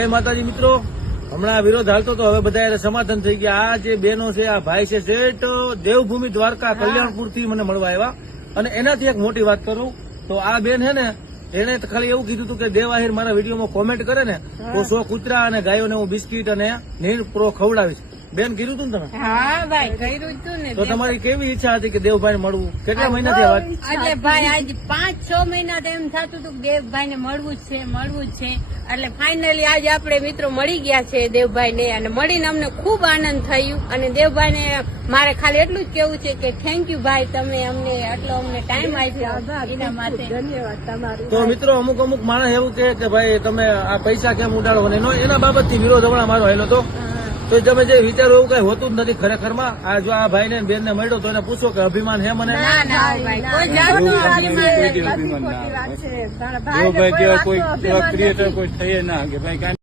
જય માતાજી મિત્રો, હમણાં વિરોધ હાલતો તો હવે બધા સમાધાન થઈ ગયા. આ જે બેનો છે, આ ભાઈ છે શેઠ દેવભૂમિ દ્વારકા કલ્યાણપુર થી મને મળવા આવ્યા. અને એનાથી એક મોટી વાત કરું તો આ બેન છે ને, એને ખાલી એવું કીધું હતું કે દેવ આહિર મારા વિડીયોમાં કોમેન્ટ કરે ને તો 100 કૂતરા અને ગાયોને હું બિસ્કીટ અને નીર પ્રો ખવડાવીશ. બેન કીધું હતું ને તમે? હા ભાઈ, કર્યું હતું ને. તો તમારી કેવી ઈચ્છા હતી કે દેવભાઈ મળવું? કેટલા મહિનાથી આ વાત? એટલે ભાઈ આજે 5-6 મહિના એમ થતું હતું કે દેવભાઈ ને મળવું જ છે. એટલે ફાઇનલી આજે આપણે મિત્રો મળી ગયા છે દેવભાઈ ને, અને મળીને અમને ખુબ આનંદ થયું. અને દેવભાઈ ને મારે ખાલી એટલું જ કેવું છે કે થેન્ક યુ ભાઈ, તમે અમને આટલો ટાઈમ આપ્યો એના માટે ધન્યવાદ તમારો. તો મિત્રો અમુક માણસ એવું કે ભાઈ તમે આ પૈસા કેમ ઉડાડો, અને એના બાબતથી વિરોધ હમણાં મારો હેલો તો તમે જે વિચારો એવું કઈ હોતું જ નથી ખરેખરમાં. આ જો આ ભાઈ ને બેન ને મળ્યો તો એને પૂછો કે અભિમાન હે મને? ના ભાઈ, કોઈ જાતનું અભિમાન કોઈ ક્રિએટર કોઈ થઈ ના કે ભાઈ